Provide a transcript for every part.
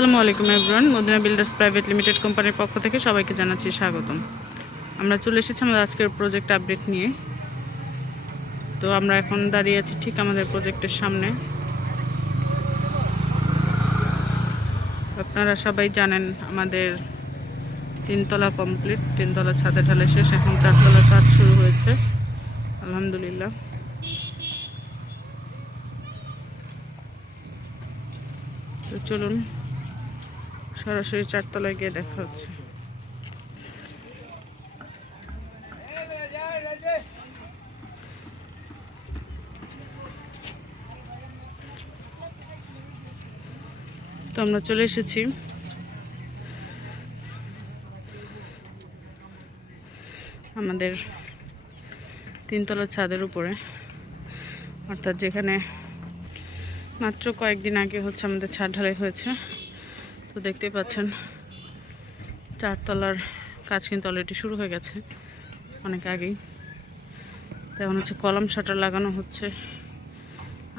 আসসালামু আলাইকুম everyone, Madina builders private limited কোম্পানির পক্ষ থেকে সবাইকে জানাচ্ছি স্বাগতম। আমরা চলে এসেছি আমাদের আজকের প্রজেক্ট আপডেট নিয়ে। তো আমরা এখন দাঁড়িয়ে আছি ঠিক আমাদের প্রজেক্টের সামনে। আপনারা সবাই জানেন আমাদের 3 তলা কমপ্লিট, 3 তলা ছাদে ঢালাই শেষ, এখন 4 তলার কাজ শুরু হয়েছে আলহামদুলিল্লাহ। তো চলুন সরাসরি 4 তলায় গিয়ে দেখা হচ্ছে। তো আমরা চলে এসেছি আমাদের 3 তলার ছাদের উপরে, অর্থাৎ যেখানে মাত্র কয়েকদিন আগে আমাদের ছাদ ঢালাই হয়েছে। তো দেখতেই পাচ্ছেন 4 তলার কাজ কিন্তু অলরেডি শুরু হয়ে গেছে অনেক আগেই। তো এখন কলাম শাটার লাগানো হচ্ছে,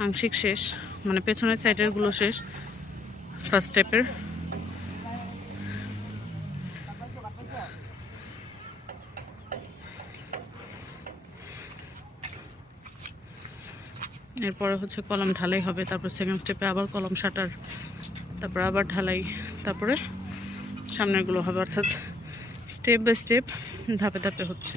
আংশিক শেষ, মানে পেছনের সাইডের গুলো শেষ ফার্স্ট স্টেপের। এরপরে কলম ঢালাই হবে, তারপর সেকেন্ড স্টেপে আবার কলম শাটার, তারপর আবার ঢালাই, তারপরে সামনের গুলো হবে, অর্থাৎ স্টেপ বাই স্টেপ ধাপে ধাপে হচ্ছে।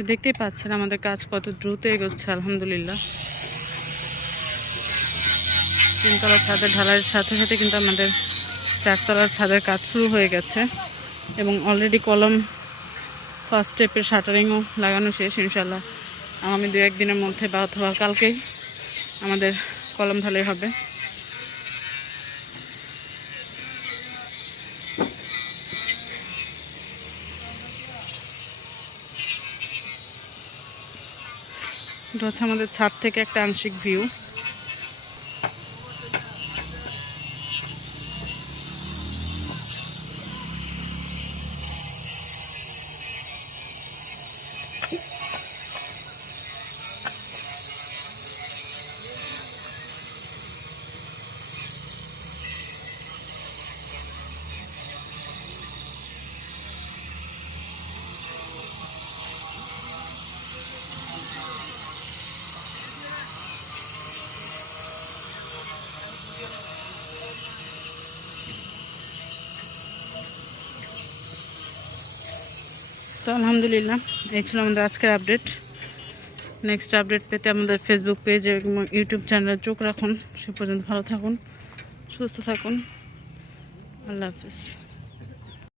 তো দেখতেই পাচ্ছেন আমাদের কাজ কত দ্রুত এগোচ্ছে আলহামদুলিল্লাহ। 3 তলার ছাদের ঢালাইয়ের সাথে সাথে কিন্তু আমাদের 4 তলার ছাদের কাজ শুরু হয়ে গেছে এবং অলরেডি কলম ফার্স্ট স্টেপের শাটারিংও লাগানো শেষ। ইনশাল্লাহ আগামী 2-1 দিনের মধ্যে বা অথবা কালকেই আমাদের কলম ঢালাই হবে। এটা আমাদের ছাদ থেকে একটা আংশিক ভিউ। তো আলহামদুলিল্লাহ এই ছিল আমাদের আজকের আপডেট। নেক্সট আপডেট পেতে আমাদের ফেসবুক পেজ এবং ইউটিউব চ্যানেলে চোখ রাখুন। সে পর্যন্ত ভালো থাকুন, সুস্থ থাকুন, আল্লাহ হাফেজ।